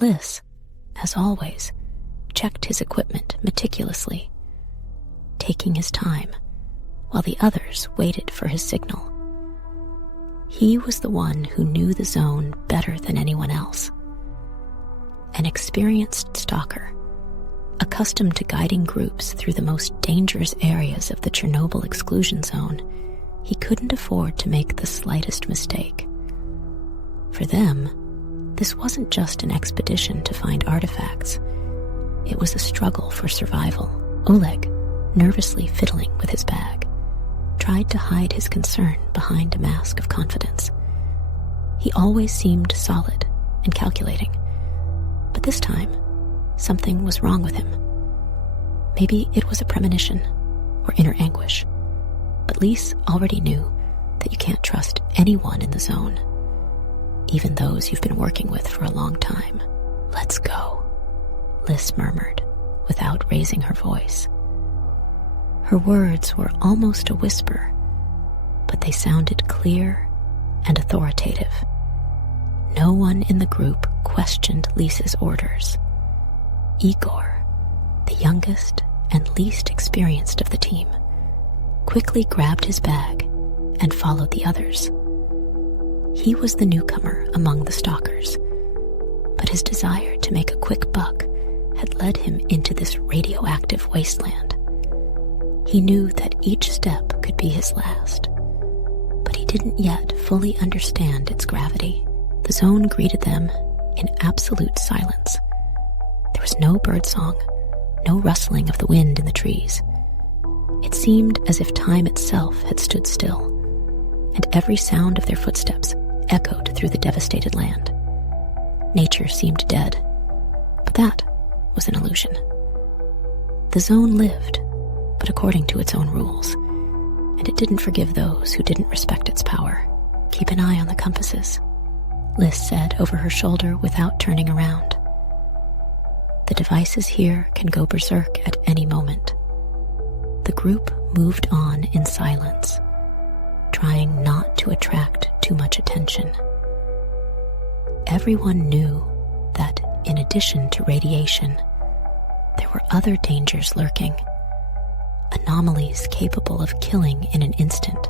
Lys, as always, checked his equipment meticulously, taking his time while the others waited for his signal. He was the one who knew the zone better than anyone else. An experienced stalker, accustomed to guiding groups through the most dangerous areas of the Chernobyl exclusion zone, he couldn't afford to make the slightest mistake. For them, this wasn't just an expedition to find artifacts. It was a struggle for survival. Oleg, nervously fiddling with his bag, tried to hide his concern behind a mask of confidence. He always seemed solid and calculating, but this time, something was wrong with him. Maybe it was a premonition or inner anguish, but Lys already knew that you can't trust anyone in the zone, even those you've been working with for a long time. "Let's go," Lys murmured without raising her voice. Her words were almost a whisper, but they sounded clear and authoritative. No one in the group questioned Lys's orders. Igor, the youngest and least experienced of the team, quickly grabbed his bag and followed the others. He was the newcomer among the stalkers, but his desire to make a quick buck had led him into this radioactive wasteland. He knew that each step could be his last, but he didn't yet fully understand its gravity. The zone greeted them in absolute silence. There was no birdsong, no rustling of the wind in the trees. It seemed as if time itself had stood still, and every sound of their footsteps echoed through the devastated land. Nature seemed dead, but that was an illusion. The zone lived, but according to its own rules, and it didn't forgive those who didn't respect its power. "Keep an eye on the compasses," Lys said over her shoulder without turning around. "The devices here can go berserk at any moment." The group moved on in silence, trying not to attract too much attention. Everyone knew that, in addition to radiation, there were other dangers lurking. Anomalies capable of killing in an instant,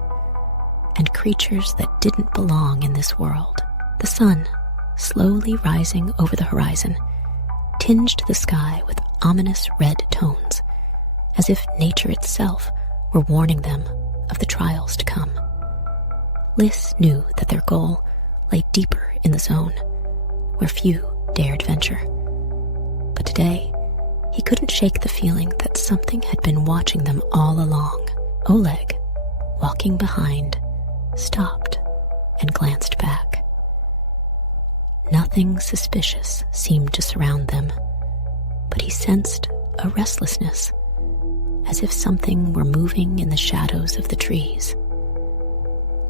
and creatures that didn't belong in this world. The sun, slowly rising over the horizon, tinged the sky with ominous red tones, as if nature itself were warning them of the trials to come. Lys knew that their goal lay deeper in the zone, where few dared venture. But today, he couldn't shake the feeling that something had been watching them all along. Oleg, walking behind, stopped and glanced back. Nothing suspicious seemed to surround them, but he sensed a restlessness, as if something were moving in the shadows of the trees.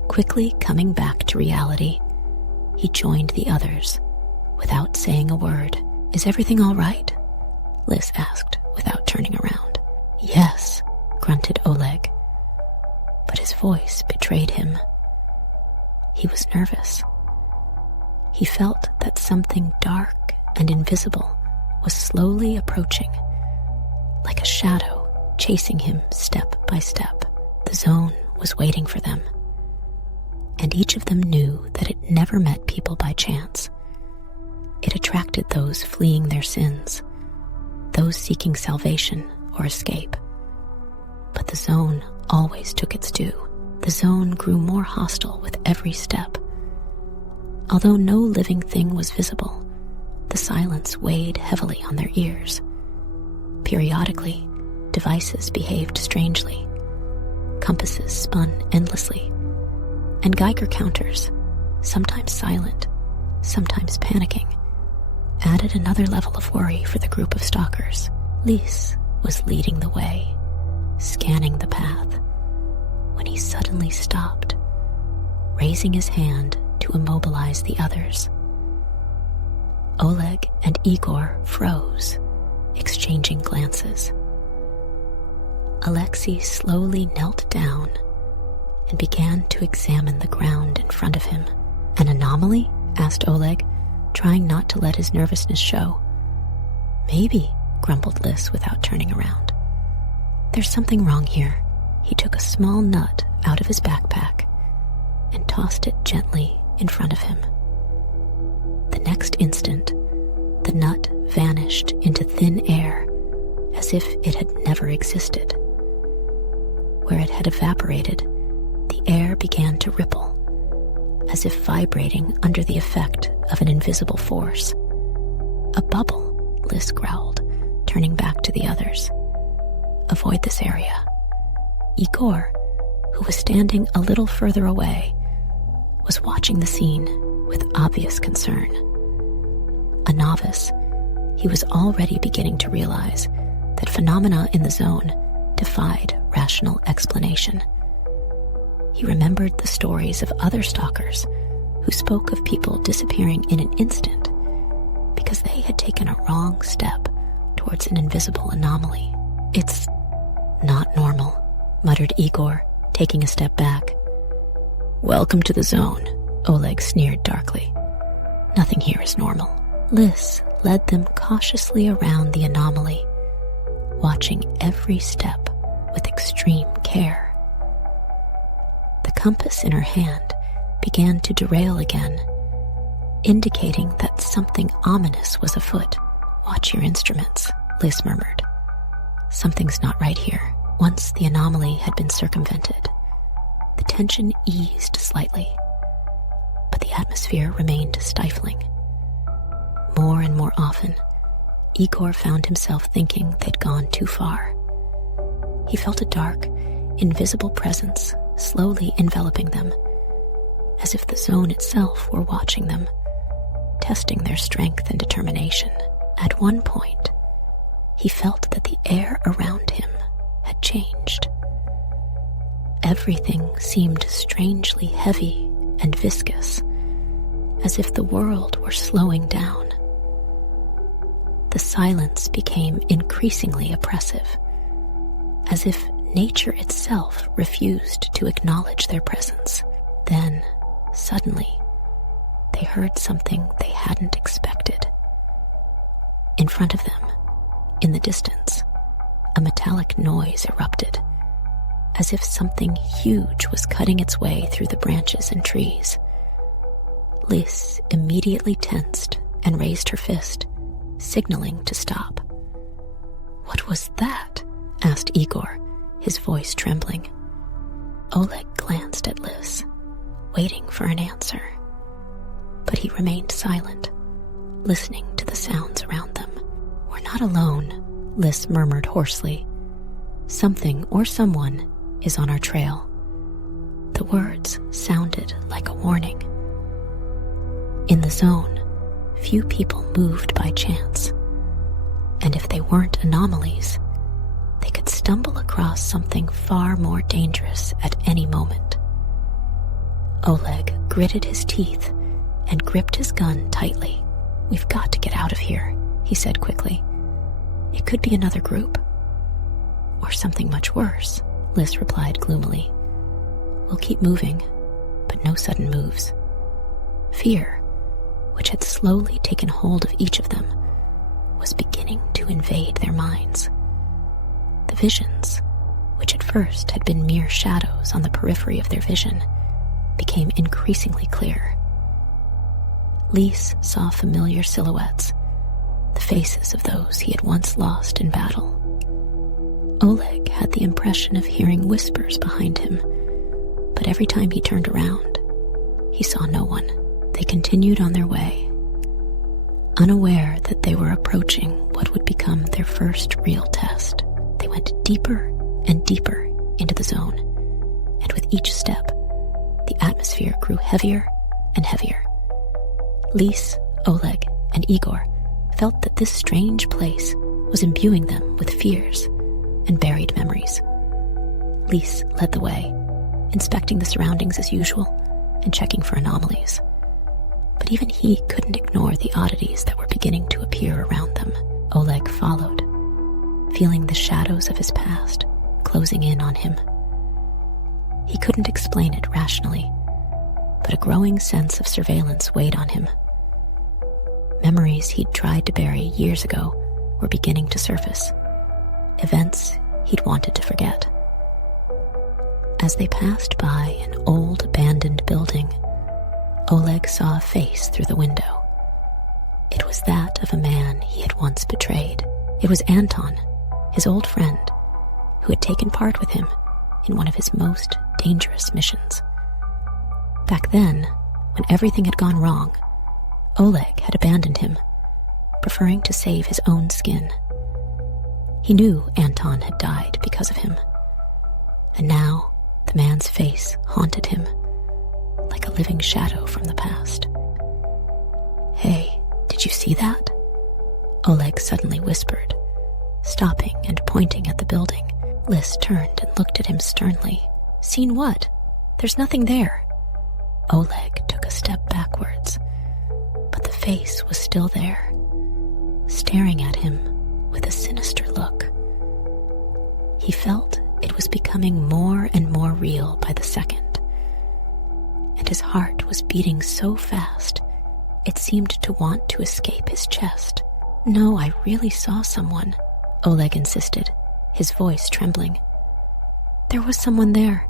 Quickly coming back to reality, he joined the others without saying a word. "Is everything all right?" Lys asked without turning around. "Yes," grunted Oleg, but his voice betrayed him. He was nervous. He felt that something dark and invisible was slowly approaching, like a shadow chasing him step by step. The zone was waiting for them, and each of them knew that it never met people by chance. It attracted those fleeing their sins, those seeking salvation or escape. But the zone always took its due. The zone grew more hostile with every step. Although no living thing was visible, the silence weighed heavily on their ears. Periodically, devices behaved strangely. Compasses spun endlessly, and Geiger counters, sometimes silent, sometimes panicking, added another level of worry for the group of stalkers. Lys was leading the way, scanning the path, when he suddenly stopped, raising his hand to immobilize the others. Oleg and Igor froze, exchanging glances. Alexei slowly knelt down and began to examine the ground in front of him. "An anomaly?" asked Oleg, trying not to let his nervousness show. "Maybe," grumbled Lys without turning around. "There's something wrong here." He took a small nut out of his backpack and tossed it gently in front of him. The next instant, the nut vanished into thin air as if it had never existed. Where it had evaporated, the air began to ripple, as if vibrating under the effect of an invisible force. "A bubble," Lys growled, turning back to the others. "Avoid this area." Igor, who was standing a little further away, was watching the scene with obvious concern. A novice, he was already beginning to realize that phenomena in the zone defied rational explanation. He remembered the stories of other stalkers who spoke of people disappearing in an instant because they had taken a wrong step towards an invisible anomaly. "It's not normal," muttered Igor, taking a step back. "Welcome to the zone," Oleg sneered darkly. "Nothing here is normal." Lys led them cautiously around the anomaly, watching every step with extreme care. The compass in her hand began to derail again, indicating that something ominous was afoot. "Watch your instruments," Lys murmured. "Something's not right here." Once the anomaly had been circumvented, the tension eased slightly, but the atmosphere remained stifling. More and more often, Igor found himself thinking they'd gone too far. He felt a dark, invisible presence slowly enveloping them, as if the zone itself were watching them, testing their strength and determination. At one point, he felt that the air around him had changed. Everything seemed strangely heavy and viscous, as if the world were slowing down. The silence became increasingly oppressive, as if nature itself refused to acknowledge their presence. Then, suddenly, they heard something they hadn't expected. In front of them, in the distance, a metallic noise erupted, as if something huge was cutting its way through the branches and trees. Lys immediately tensed and raised her fist, signaling to stop. "What was that?" asked Igor, his voice trembling. Oleg glanced at Lys, waiting for an answer, but he remained silent, listening to the sounds around them. "We're not alone," Lys murmured hoarsely. "Something or someone is on our trail." The words sounded like a warning. In the zone, few people moved by chance, and if they weren't anomalies, they could stumble across something far more dangerous at any moment. Oleg gritted his teeth and gripped his gun tightly. "We've got to get out of here," he said quickly. "It could be another group. Or something much worse," Lys replied gloomily. "We'll keep moving, but no sudden moves." Fear, which had slowly taken hold of each of them, was beginning to invade their minds. The visions, which at first had been mere shadows on the periphery of their vision, became increasingly clear. Lys saw familiar silhouettes, the faces of those he had once lost in battle. Oleg had the impression of hearing whispers behind him, but every time he turned around, he saw no one. They continued on their way, unaware that they were approaching what would become their first real test. They went deeper and deeper into the zone, and with each step, the atmosphere grew heavier and heavier. Lys, Oleg, and Igor felt that this strange place was imbuing them with fears and buried memories. Lys led the way, inspecting the surroundings as usual and checking for anomalies. But even he couldn't ignore the oddities that were beginning to appear around them. Oleg followed, feeling the shadows of his past closing in on him. He couldn't explain it rationally, but a growing sense of surveillance weighed on him. Memories he'd tried to bury years ago were beginning to surface. Events he'd wanted to forget. As they passed by an old abandoned building, Oleg saw a face through the window. It was that of a man he had once betrayed. It was Anton, his old friend, who had taken part with him in one of his most dangerous missions. Back then, when everything had gone wrong, Oleg had abandoned him, preferring to save his own skin. He knew Anton had died because of him, and now the man's face haunted him like a living shadow from the past. "Hey, did you see that?" Oleg suddenly whispered, stopping and pointing at the building. Liz turned and looked at him sternly. "Seen what? There's nothing there." Oleg took a step backwards, but the face was still there, staring at him with a sinister look. He felt it was becoming more and more real by the second, and his heart was beating so fast it seemed to want to escape his chest. "No, I really saw someone," Oleg insisted, his voice trembling. "There was someone there."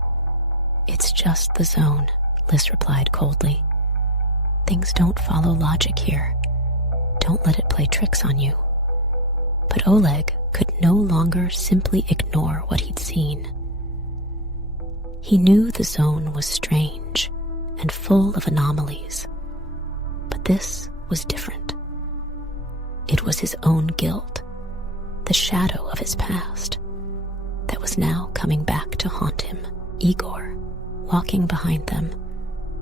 "It's just the zone," Liz replied coldly. "Things don't follow logic here. Don't let it play tricks on you." But Oleg could no longer simply ignore what he'd seen. He knew the zone was strange and full of anomalies, but this was different. It was his own guilt, the shadow of his past, that was now coming back to haunt him. Igor, walking behind them,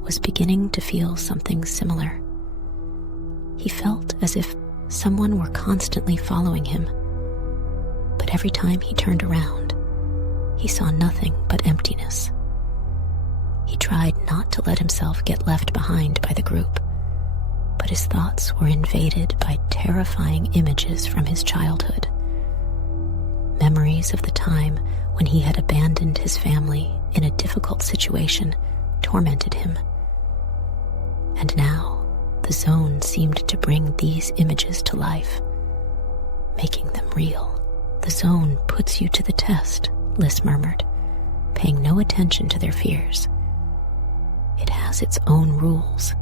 was beginning to feel something similar. He felt as if someone were constantly following him, but every time he turned around, he saw nothing but emptiness. He tried not to let himself get left behind by the group, but his thoughts were invaded by terrifying images from his childhood. Memories of the time when he had abandoned his family in a difficult situation tormented him. And now, the zone seemed to bring these images to life, making them real. "The zone puts you to the test," Liz murmured, paying no attention to their fears. "It has its own rules,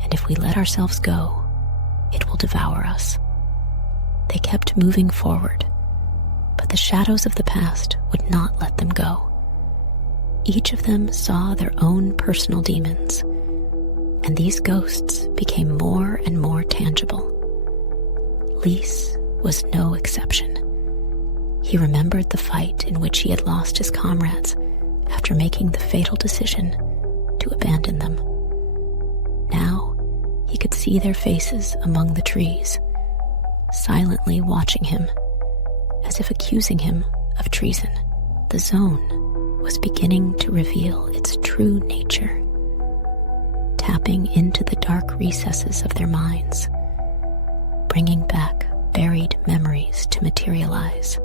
and if we let ourselves go, it will devour us." They kept moving forward, but the shadows of the past would not let them go. Each of them saw their own personal demons, and these ghosts became more and more tangible. Lys was no exception. He remembered the fight in which he had lost his comrades after making the fatal decision to abandon them. Now he could see their faces among the trees, silently watching him, as if accusing him of treason. The zone was beginning to reveal its true nature, tapping into the dark recesses of their minds, bringing back buried memories to materialize.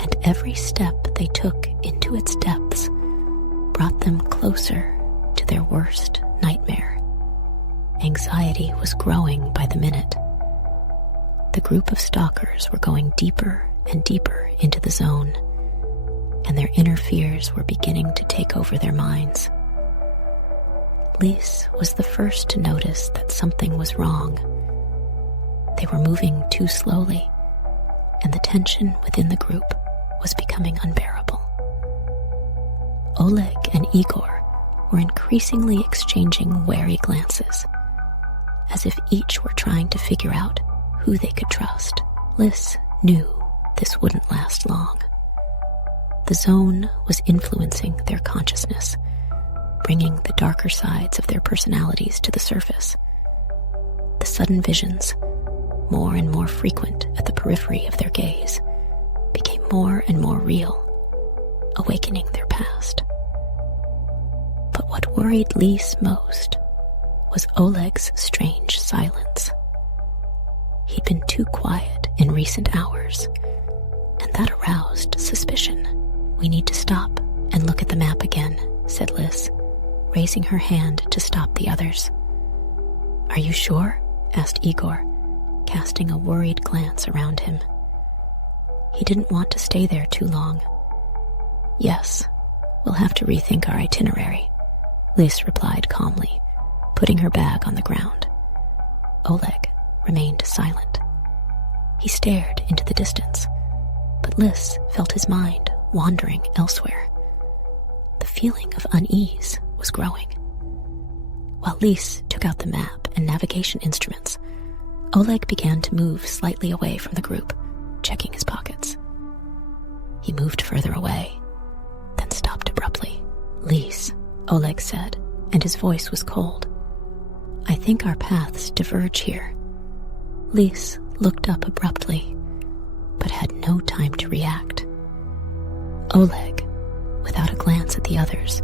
And every step they took into its depths brought them closer to their worst nightmare. Anxiety was growing by the minute. The group of stalkers were going deeper and deeper into the zone, and their inner fears were beginning to take over their minds. Lys was the first to notice that something was wrong. They were moving too slowly, and the tension within the group was becoming unbearable. Oleg and Igor were increasingly exchanging wary glances, as if each were trying to figure out who they could trust. Lys knew this wouldn't last long. The zone was influencing their consciousness, bringing the darker sides of their personalities to the surface. The sudden visions, more and more frequent at the periphery of their gaze, became more and more real, awakening their past. But what worried Lys most was Oleg's strange silence. He'd been too quiet in recent hours, and that aroused suspicion. "We need to stop and look at the map again," said Lys, raising her hand to stop the others. "Are you sure?" asked Igor, casting a worried glance around him. He didn't want to stay there too long. Yes, we'll have to rethink our itinerary, Lys replied calmly, putting her bag on the ground. Oleg remained silent. He stared into the distance, but Lys felt his mind wandering elsewhere. The feeling of unease was growing. While Lys took out the map and navigation instruments, Oleg began to move slightly away from the group, checking his pockets. He moved further away, then stopped abruptly. Lys, Oleg said, and his voice was cold. I think our paths diverge here. Lys looked up abruptly, but had no time to react. Oleg, without a glance at the others,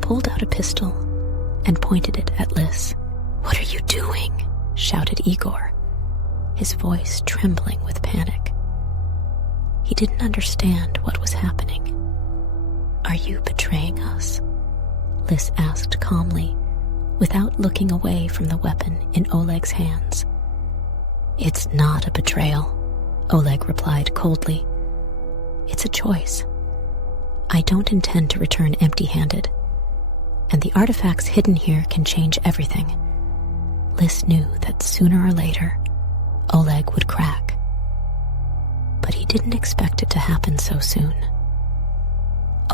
pulled out a pistol and pointed it at Lys. What are you doing? Shouted Igor, his voice trembling with panic. He didn't understand what was happening. Are you betraying us? Lys asked calmly, without looking away from the weapon in Oleg's hands. It's not a betrayal, Oleg replied coldly. It's a choice. I don't intend to return empty-handed, and the artifacts hidden here can change everything. Lys knew that sooner or later, Oleg would crack. But he didn't expect it to happen so soon.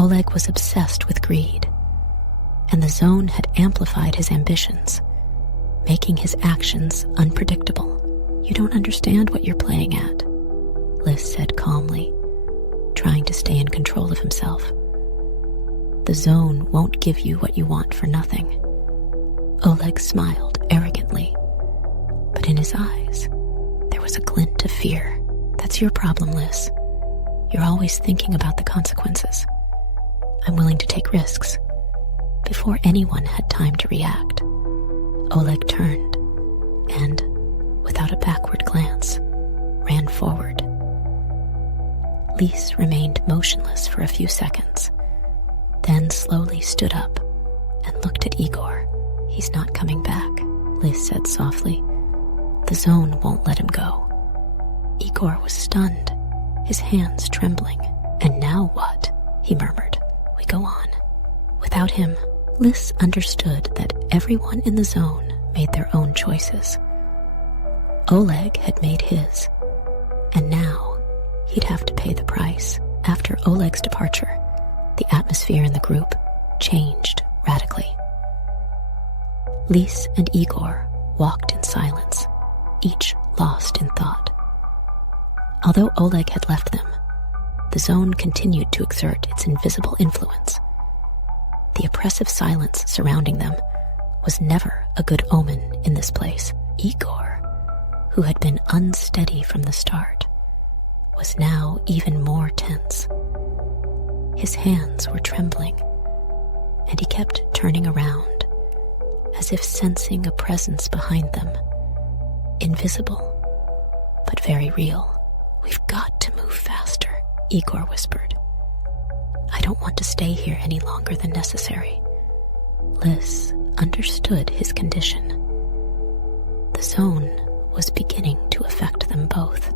Oleg was obsessed with greed, and the zone had amplified his ambitions, making his actions unpredictable. You don't understand what you're playing at, Lys said calmly, trying to stay in control of himself. The zone won't give you what you want for nothing. Oleg smiled arrogantly, but in his eyes, there was a glint of fear. That's your problem, Lys. You're always thinking about the consequences. I'm willing to take risks. Before anyone had time to react, Oleg turned and, without a backward glance, ran forward. Lys remained motionless for a few seconds, then slowly stood up and looked at Igor. He's not coming back, Lys said softly. The zone won't let him go. Igor was stunned, his hands trembling. And now what? He murmured. We go on. Without him, Lys understood that everyone in the zone made their own choices. Oleg had made his, and now he'd have to pay the price. After Oleg's departure, the atmosphere in the group changed radically. Lys and Igor walked in silence, each lost in thought. Although Oleg had left them, the zone continued to exert its invisible influence. The oppressive silence surrounding them was never a good omen in this place. Igor, who had been unsteady from the start, was now even more tense. His hands were trembling, and he kept turning around, as if sensing a presence behind them, invisible, but very real. We've got to move faster, Igor whispered. I don't want to stay here any longer than necessary. Lys understood his condition. The zone was beginning to affect them both.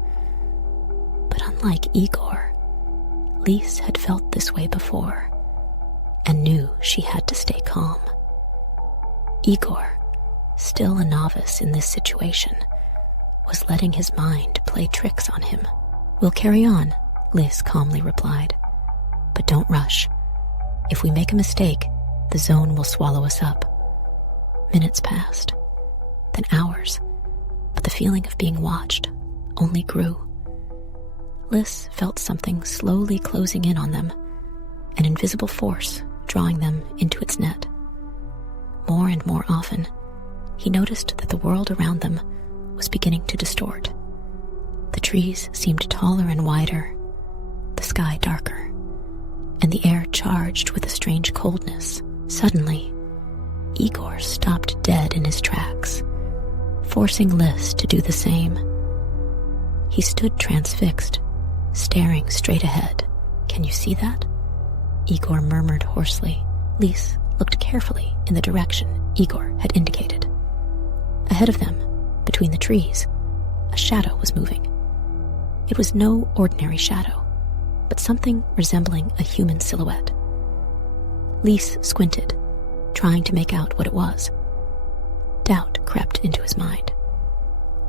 But unlike Igor, Lys had felt this way before and knew she had to stay calm. Igor, still a novice in this situation, was letting his mind play tricks on him. We'll carry on, Lys calmly replied. But don't rush. If we make a mistake, the zone will swallow us up. Minutes passed, then hours, but the feeling of being watched only grew. Lys felt something slowly closing in on them, an invisible force drawing them into its net. More and more often, he noticed that the world around them was beginning to distort. The trees seemed taller and wider, the sky darker, and the air charged with a strange coldness. Suddenly, Igor stopped dead in his tracks, forcing Lys to do the same. He stood transfixed, staring straight ahead. Can you see that? Igor murmured hoarsely. Lys looked carefully in the direction Igor had indicated. Ahead of them, between the trees, a shadow was moving. It was no ordinary shadow, but something resembling a human silhouette. Lys squinted, trying to make out what it was. Doubt crept into his mind.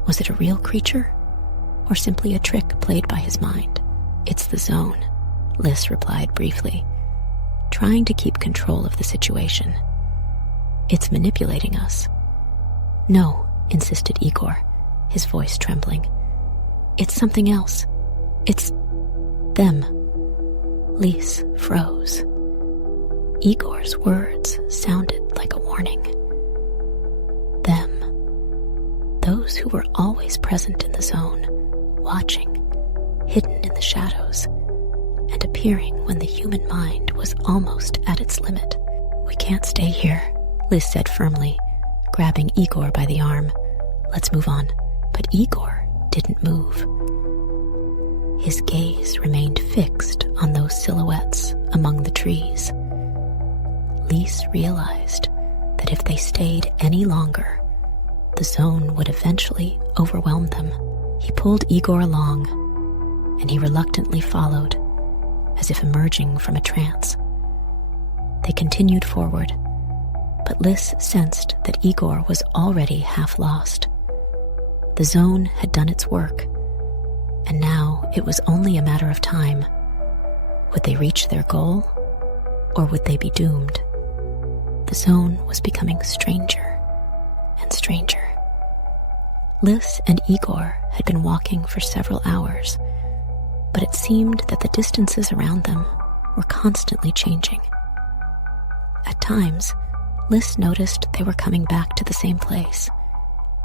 Was it a real creature, or simply a trick played by his mind? "It's the zone," Lys replied briefly, trying to keep control of the situation. "It's manipulating us." "No," insisted Igor, his voice trembling. "It's something else. It's them." Lys froze. Igor's words sounded like a warning. Them. Those who were always present in the zone, watching, hidden in the shadows, and appearing when the human mind was almost at its limit. "We can't stay here," Lys said firmly, grabbing Igor by the arm. "Let's move on." But Igor didn't move. His gaze remained fixed on those silhouettes among the trees. Lys realized that if they stayed any longer, the zone would eventually overwhelm them. He pulled Igor along, and he reluctantly followed, as if emerging from a trance. They continued forward, but Lys sensed that Igor was already half lost. The zone had done its work, and now it was only a matter of time. Would they reach their goal, or would they be doomed? The zone was becoming stranger and stranger. Lys and Igor had been walking for several hours, but it seemed that the distances around them were constantly changing. At times, Lys noticed they were coming back to the same place,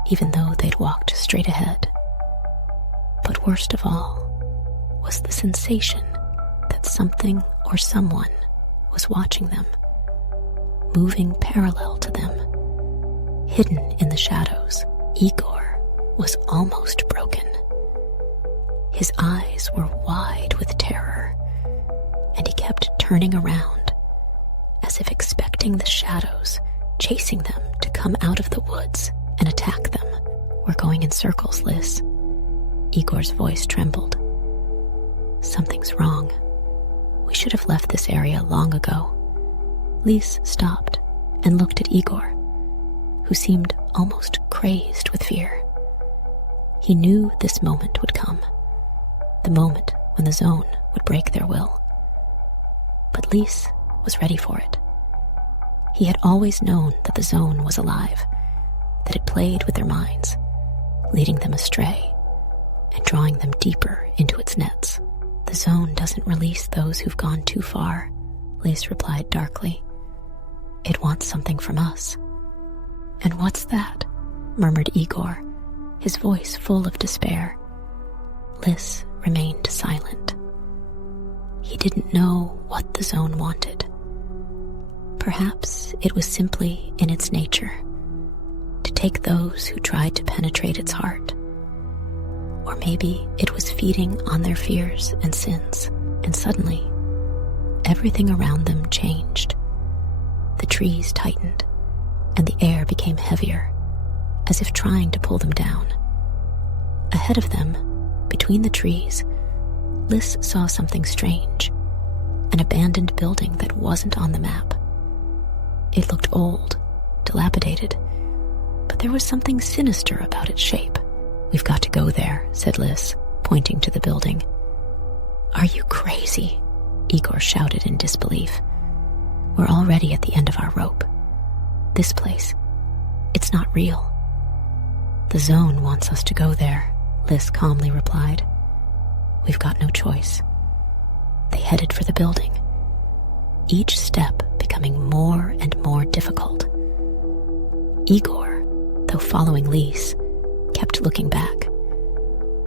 even though they'd walked straight ahead. But worst of all was the sensation that something or someone was watching them, moving parallel to them, hidden in the shadows. Igor was almost broken. His eyes were wide with terror, and he kept turning around, as if expecting the shadows chasing them to come out of the woods and attack them. "We're going in circles, Lys." Igor's voice trembled. "Something's wrong. We should have left this area long ago." Lys stopped and looked at Igor, who seemed almost crazed with fear. He knew this moment would come, the moment when the zone would break their will. But Lys was ready for it. He had always known that the zone was alive, that it played with their minds, leading them astray and drawing them deeper into its nets. "The zone doesn't release those who've gone too far," Lys replied darkly. "It wants something from us." "And what's that?" murmured Igor, his voice full of despair. Lys remained silent. He didn't know what the zone wanted. Perhaps it was simply in its nature to take those who tried to penetrate its heart. Or maybe it was feeding on their fears and sins, and suddenly, everything around them changed. The trees tightened, and the air became heavier, as if trying to pull them down. Ahead of them, between the trees, Lys saw something strange, an abandoned building that wasn't on the map. It looked old, dilapidated, but there was something sinister about its shape. "We've got to go there," said Lys, pointing to the building. "Are you crazy?" Igor shouted in disbelief. "We're already at the end of our rope. This place, it's not real." "The zone wants us to go there," Lys calmly replied. "We've got no choice." They headed for the building, each step becoming more and more difficult. Igor, though following Lys, kept looking back,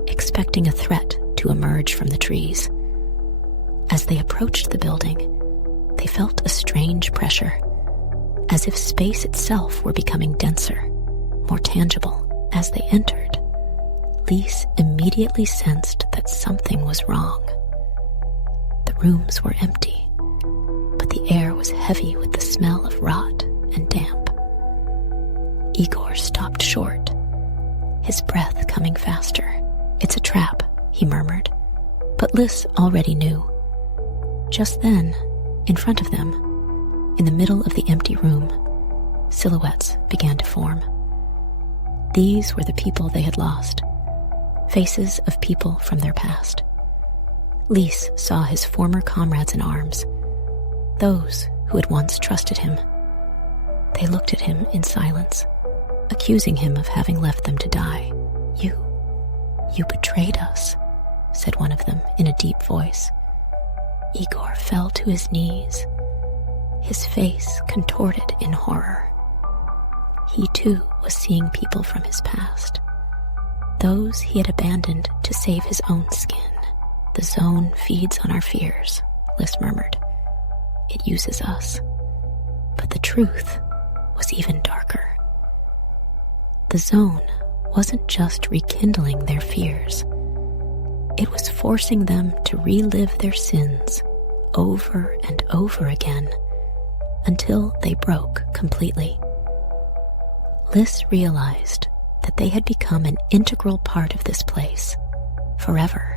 expecting a threat to emerge from the trees. As they approached the building, they felt a strange pressure, as if space itself were becoming denser, more tangible. As they entered, Lys immediately sensed that something was wrong. The rooms were empty, but the air was heavy with the smell of rot and damp. Igor stopped short, his breath coming faster. "It's a trap," he murmured, but Lys already knew. Just then, in front of them, in the middle of the empty room, silhouettes began to form. These were the people they had lost, faces of people from their past. Lys saw his former comrades in arms, those who had once trusted him. They looked at him in silence, accusing him of having left them to die. You betrayed us," said one of them in a deep voice. Igor fell to his knees, his face contorted in horror. He too was seeing people from his past, those he had abandoned to save his own skin. "The zone feeds on our fears," Lys murmured. "It uses us." But the truth was even darker. The zone wasn't just rekindling their fears. It was forcing them to relive their sins over and over again until they broke completely. Lys realized that they had become an integral part of this place forever.